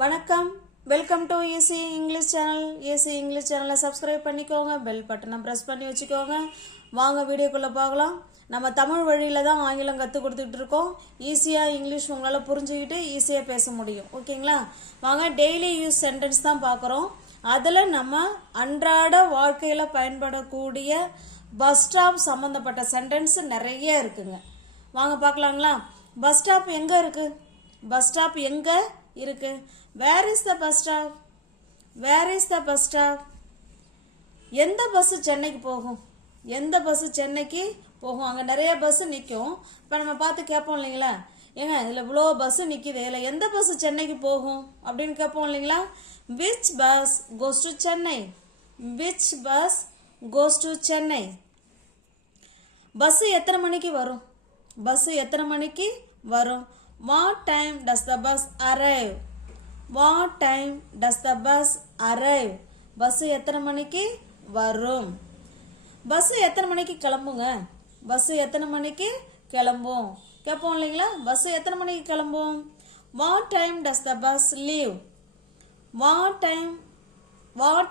வணக்கம், welcome to easy English channel. Easy English சேனலை subscribe பண்ணிக்கோங்க, பெல் பட்டனை ப்ரெஸ் பண்ணி வச்சுக்கோங்க. வாங்க வீடியோக்குள்ளே பார்க்கலாம். நம்ம தமிழ் வழியில் தான் ஆங்கிலம் கற்றுக் கொடுத்துட்டு இருக்கோம். ஈஸியாக இங்கிலீஷ் உங்களால் புரிஞ்சுக்கிட்டு ஈஸியாக பேச முடியும். ஓகேங்களா? வாங்க டெய்லி யூஸ் சென்டென்ஸ் தான் பார்க்குறோம். அதில் நம்ம அன்றாட வாழ்க்கையில் பயன்படக்கூடிய பஸ் ஸ்டாப் சம்மந்தப்பட்ட சென்டென்ஸ் நிறைய இருக்குங்க. வாங்க பார்க்கலாங்களா? பஸ் ஸ்டாப் எங்கே இருக்குது? பஸ் ஸ்டாப் எங்கே இருக்கு? Where is the bus stop? Where is the bus stop? எந்த பஸ்ஸு சென்னைக்கு போகும்? எந்த பஸ்ஸு சென்னைக்கு போகும்? அங்கே நிறைய பஸ்ஸு நிற்கும். இப்போ நம்ம பார்த்து கேட்போம் இல்லைங்களா, ஏங்க இதில் இவ்வளோ பஸ்ஸு நிற்கிது, இதில் எந்த பஸ்ஸு சென்னைக்கு போகும் அப்படின்னு கேட்போம் இல்லைங்களா. Which bus goes to Chennai? Which bus goes to Chennai? Bus எத்தனை மணிக்கு வரும்? பஸ்ஸு எத்தனை மணிக்கு வரும்? What time does the bus arrive? What time does the bus arrive? Bus எத்தனை மணிக்கு வரும்? பஸ் எத்தனை மணிக்கு கிளம்புங்க? பஸ் எத்தனை மணிக்கு கிளம்பும் கேட்போம் இல்லைங்களா. பஸ் எத்தனை மணிக்கு கிளம்பும்? What time does the bus leave? What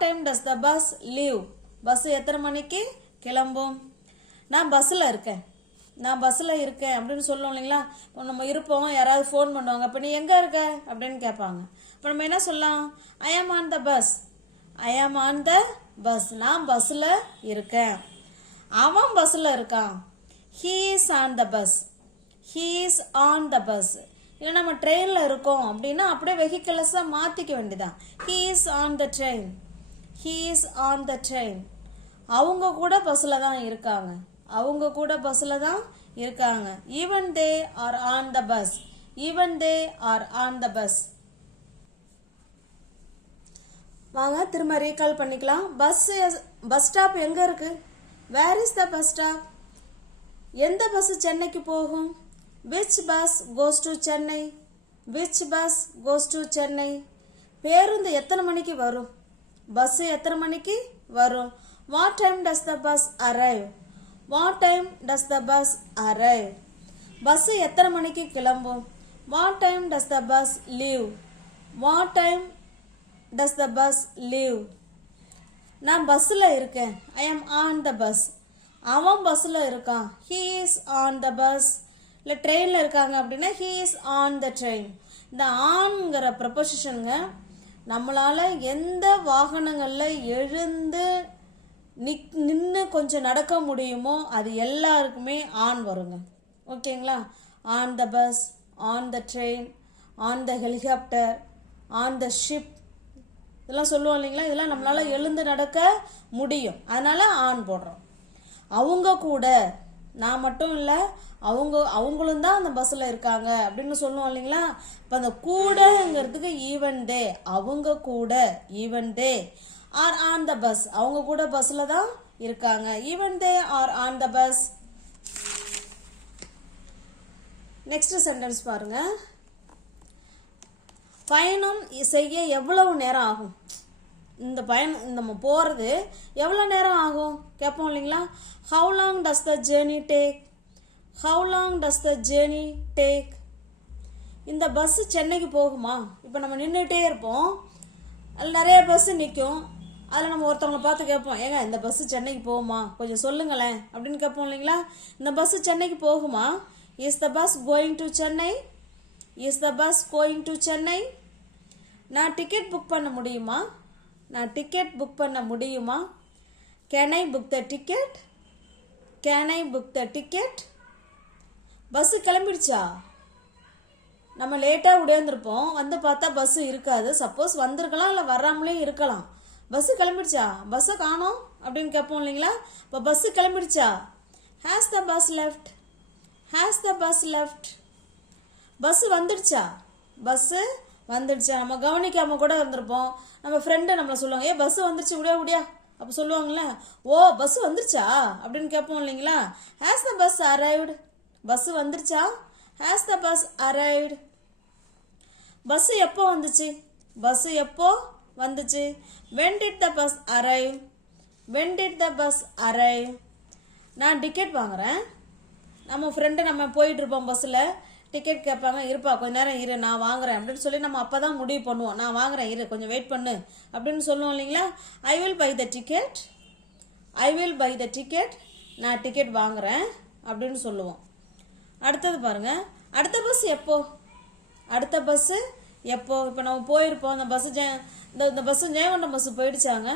time does the bus leave? Bus எத்தனை மணிக்கு கிளம்பும்? நான் பஸ்ஸில் இருக்கேன், நான் பஸ்ஸில் இருக்கேன் அப்படின்னு சொல்லுவோம் இல்லைங்களா. இப்போ நம்ம இருப்போம், யாராவது ஃபோன் பண்ணுவாங்க, இப்போ நீ எங்கே இருக்க அப்படின்னு கேட்பாங்க. இப்போ நம்ம என்ன சொல்லலாம்? ஐ ஆம் ஆன் த பஸ். ஐ ஆம் ஆன் த பஸ். நான் பஸ்ஸில் இருக்கேன். அவன் பஸ்ஸில் இருக்கான். He is on the bus. He is on the bus. இல்லை நம்ம ட்ரெயினில் இருக்கோம் அப்படின்னா அப்படியே வெஹிக்கிள்ஸாக மாற்றிக்க வேண்டியதான். He is on the train. He is on the train. அவங்க கூட பஸ்ஸில் தான் இருக்காங்க. அவங்க கூட பஸ்ஸில் தான் இருக்காங்க. Even they are on the bus. Even they are on the bus. வாங்க திரும்ப ரீகால் பண்ணிக்கலாம். பஸ் ஸ்டாப் எங்கே இருக்கு? Where is the bus stop? எந்த பஸ் சென்னைக்கு போகும்? Which bus goes to Chennai? Which bus goes to Chennai? பேருந்து எத்தனை மணிக்கு வரும்? பஸ் எத்தனை மணிக்கு வரும்? What time does the bus arrive? What time does the bus arrive? Bus எத்தனை மணிக்கு கிளம்பும்? What time does the bus leave? What time does the bus leave? நான் பஸ்ஸில் இருக்கேன். I am on the bus. அவன் பஸ்ஸில் இருக்கான். He is on the bus. இல்லை ட்ரெயினில் இருக்காங்க அப்படின்னா he is on the train. இந்த ஆன்ங்கிற ப்ரொபோசிஷனுங்க நம்மளால் எந்த வாகனங்களில் எழுந்து நின்று கொஞ்சம் நடக்க முடியுமோ அது எல்லாருக்குமே ஆன் வருங்க. ஓகேங்களா? On the bus, on the train, on the helicopter, on the ship, இதெல்லாம் சொல்லுவோம் இல்லைங்களா. இதெல்லாம் நம்மளால் எழுந்து நடக்க முடியும், அதனால ஆன் போடுறோம். அவங்க கூட, நான் மட்டும் இல்லை, அவங்களும் தான் அந்த பஸ்ஸில் இருக்காங்க அப்படின்னு சொல்லுவோம் இல்லைங்களா. இப்போ அந்த கூடங்கிறதுக்கு ஈவன் தே, அவங்க கூட, even they are on the bus, அவங்க கூட பஸ்ஸில் தான் இருக்காங்க. Even they are on the bus. Next sentence பாருங்க. பயணம் செய்ய எவ்வளவு நேரம் ஆகும்? இந்த பயணம் நம்ம போகிறது எவ்வளோ நேரம் ஆகும் கேட்போம் இல்லைங்களா. How long does the journey take? How long does the journey take? இந்த பஸ்ஸு சென்னைக்கு போகுமா? இப்போ நம்ம நின்றுட்டே இருப்போம், அதில் நிறைய பஸ்ஸு நிற்கும். அதில் நம்ம ஒருத்தவங்களை பார்த்து கேட்போம், ஏங்க இந்த பஸ்ஸு சென்னைக்கு போகுமா, கொஞ்சம் சொல்லுங்களேன் அப்படின்னு கேட்போம் இல்லைங்களா. இந்த பஸ்ஸு சென்னைக்கு போகுமா? Is the bus going to Chennai? Is the bus going to Chennai? நான் டிக்கெட் புக் பண்ண முடியுமா? நான் டிக்கெட் புக் பண்ண முடியுமா? Can I book the ticket? Can I book the ticket? Bus கிளம்பிடுச்சா? நம்ம லேட்டாக உடையாந்துருப்போம், வந்து பார்த்தா பஸ்ஸு இருக்காது. சப்போஸ் வந்திருக்கலாம், இல்லை வராமலே இருக்கலாம். பஸ்ஸு கிளம்பிடுச்சா? பஸ்ஸை காணோம் அப்படின்னு கேட்போம் இல்லைங்களா. இப்போ பஸ்ஸு கிளம்பிடுச்சா? Has the bus left? Has the bus left? Bus வந்துடுச்சா? பஸ்ஸு வந்துடுச்சா? நம்ம கவனிக்காமல் கூட இருந்திருப்போம். நம்ம ஃப்ரெண்டு நம்மளை சொல்லுவாங்க, ஏ பஸ்ஸு வந்துடுச்சு, விடியா அப்போ சொல்லுவாங்களே, ஓ பஸ்ஸு வந்துடுச்சா அப்படின்னு கேட்போம் இல்லைங்களா. Has the bus arrived? Bus வந்துடுச்சா? Has the bus arrived? Bus எப்போ வந்துச்சு? பஸ்ஸு எப்போ வந்துச்சு? when did the bus arrive? when did the bus arrive? நான் டிக்கெட் வாங்குறேன். நம்ம ஃப்ரெண்டு நம்ம போயிட்டு இருப்போம் பஸ்ஸில், டிக்கெட் கேட்பாங்க, இருப்பா கொஞ்ச நேரம் இரு நான் வாங்குறேன் அப்படின்னு சொல்லி நம்ம அப்போ தான் முடிவு பண்ணுவோம். நான் வாங்குறேன் இரு கொஞ்சம் வெயிட் பண்ணு அப்படின்னு சொல்லுவோம் இல்லைங்களா. I will buy the ticket, I will buy the ticket, நான் டிக்கெட் வாங்குறேன் அப்படின்னு சொல்லுவோம். அடுத்தது பாருங்கள், அடுத்த பஸ் எப்போ, அடுத்த பஸ்ஸு எப்போ. இப்போ நம்ம போயிருப்போம், அந்த பஸ்ஸு இந்த பஸ்ஸு ஜெயங்கொண்டம் பஸ்ஸு போயிடுச்சாங்க,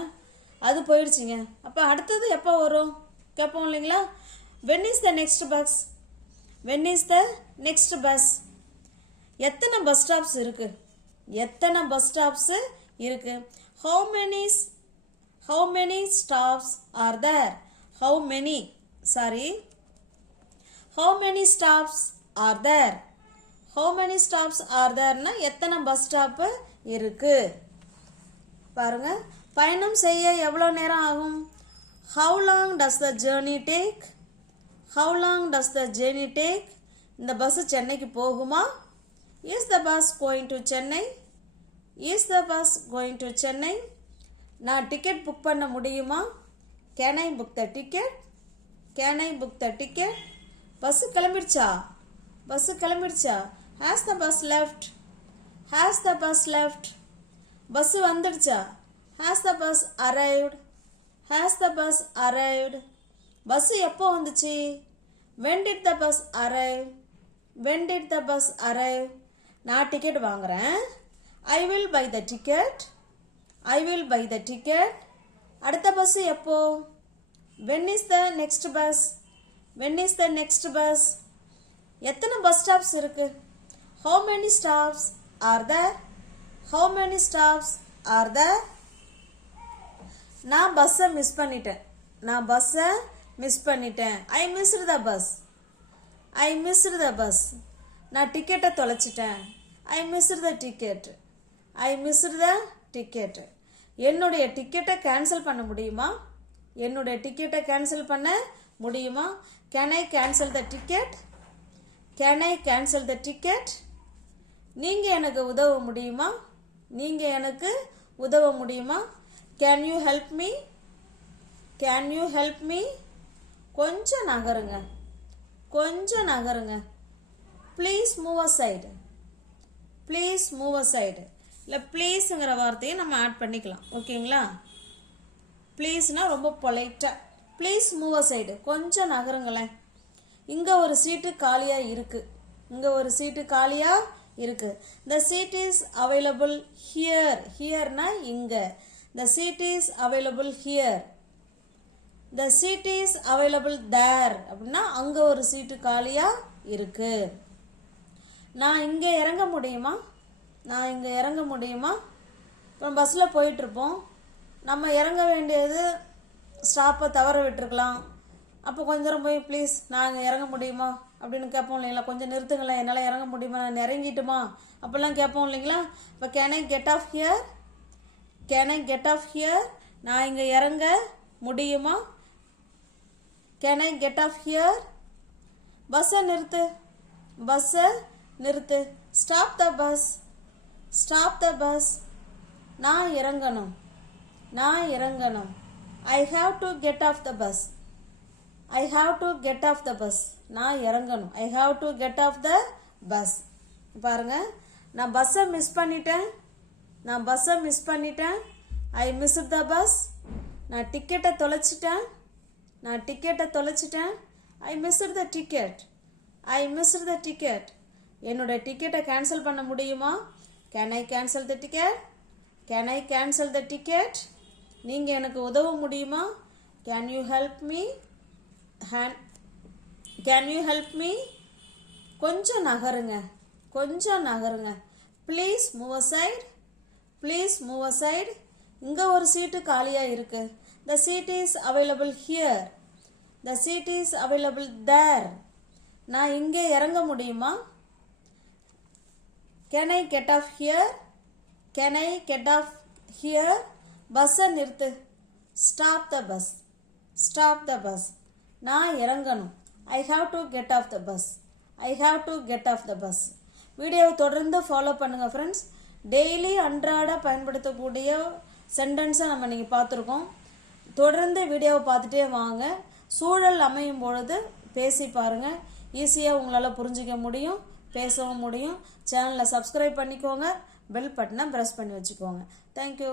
அது போயிடுச்சிங்க. அப்போ அடுத்தது எப்போ வரும் கேட்போம் இல்லைங்களா. when is the next bus, when is the next bus. எத்தனை பஸ் ஸ்டாப்ஸ் இருக்குது, எத்தனை பஸ் ஸ்டாப்ஸு இருக்குது. how many stops are there, how many stops are there, how many stops are thereனா எத்தனை பஸ் ஸ்டாப்பு இருக்கு பாருங்க. பயணம் செய்ய எவ்வளோ நேரம் ஆகும். how long does the journey take, how long does the journey take. இந்த பஸ் சென்னைக்கு போகுமா. is the bus going to Chennai, is the bus going to Chennai. நான் டிக்கெட் புக் பண்ண முடியுமா. can I book the ticket, can I book the ticket. Bus கிளம்பிடுச்சா, bus கிளம்பிடுச்சா. has the bus left, has the bus left. Bus வந்துடுச்சா. has the bus arrived, has the bus arrived. Bus எப்போ வந்துச்சு. when did the bus arrive, when did the bus arrive. நான் ticket வாங்குறேன். I will buy the ticket, I will buy the ticket. அடுத்த bus எப்போ. when is the next bus, when is the next bus. எத்தனை bus stops இருக்கு. how many stops are there, how many stops are there. நான் பஸ்ஸை miss பண்ணிட்டேன், நான் பஸ்ஸை miss பண்ணிட்டேன். I missed the bus, I missed the bus. நான் டிக்கெட்டை தொலைச்சிட்டேன். I missed the ticket, I missed the ticket. என்னுடைய டிக்கெட்டை கேன்சல் பண்ண முடியுமா, என்னுடைய டிக்கெட்டை கேன்சல் பண்ண முடியுமா. Can I cancel the ticket, can I cancel the ticket. நீங்கள் எனக்கு உதவ முடியுமா, நீங்கள் எனக்கு உதவ முடியுமா. Can you help me, can you help me. கொஞ்சம் நகருங்க, கொஞ்சம் நகருங்க. Please move aside, please move aside. இல்லை ப்ளீஸுங்கிற வார்த்தையை நம்ம ஆட் பண்ணிக்கலாம் ஓகேங்களா. ப்ளீஸ்னால் ரொம்ப பொலைட்டாக. ப்ளீஸ் மூவ் அசைடு, கொஞ்சம் நகருங்களேன். இங்கே ஒரு சீட்டு காலியாக இருக்குது, இங்கே ஒரு சீட்டு காலியாக இருக்குது. The seat is available here, ஹியர்னா இங்கே. The seat is available here, the seat is available there அப்படின்னா அங்கே ஒரு சீட்டு காலியாக இருக்குது. நான் இங்கே இறங்க முடியுமா, நான் இங்கே இறங்க முடியுமா. இப்போ பஸ்ஸில் போயிட்டுருப்போம், நம்ம இறங்க வேண்டியது ஸ்டாப்பை தவற விட்டுருக்கலாம். அப்போ கொஞ்ச நேரம் போய் ப்ளீஸ் நான் இங்கே இறங்க முடியுமா அப்படின்னு கேட்போம் இல்லைங்களா. கொஞ்சம் நிறுத்துங்களேன், என்னால் இறங்க முடியுமா, நான் இறங்கிட்டுமா அப்படிலாம் கேட்போம் இல்லைங்களா. இப்போ can I get off here, can I get off here. நான் இங்கே இறங்க முடியுமா. Can I get off here. பஸ்ஸை நிறுத்து, பஸ்ஸை நிறுத்து. Stop the bus, stop the bus. நான் இறங்கணும், நான் இறங்கணும். I have to get off the bus, I have to get off the bus. நான் இறங்கணும், I have to get off the bus. பாருங்க, நான் பஸ்ஸை மிஸ் பண்ணிட்டேன், நான் பஸ்ஸை மிஸ் பண்ணிட்டேன். I missed the bus. நான் டிக்கெட்டை தொலைச்சிட்டேன், நான் டிக்கெட்டை தொலைச்சிட்டேன். I missed the ticket, I missed the ticket. என்னோட டிக்கெட்டை கேன்சல் பண்ண முடியுமா. Can I cancel the ticket, can I cancel the ticket. நீங்கள் எனக்கு உதவ முடியுமா. Can you help me, can you help me. கொஞ்சம் நகருங்க, கொஞ்சம் நகருங்க. Please move aside, please move aside. இங்கே ஒரு சீட்டு காலியாக இருக்கு. The seat is available here, the seat is available there. நான் இங்கே இறங்க முடியுமா. Can I get off here, can I get off here. பஸ்ஸை நிறுத்து. Stop the bus, stop the bus. நான் இறங்கணும். I have to get off the bus, I have to get off the bus. வீடியோவை தொடர்ந்து ஃபாலோ பண்ணுங்கள் friends. Daily அன்றாட பயன்படுத்தக்கூடிய சென்டென்ஸை நம்ம நீங்கள் பார்த்துருக்கோம். தொடர்ந்து வீடியோவை பார்த்துட்டே வாங்க. சூழல் அமையும் பொழுது பேசி பாருங்கள், ஈஸியாக உங்களால் புரிஞ்சிக்க முடியும். பேசவும் முடியும். சேனலை சப்ஸ்கிரைப் பண்ணிக்கோங்க, பெல் பட்டனை ப்ரெஸ் பண்ணி வச்சுக்கோங்க. தேங்க்யூ.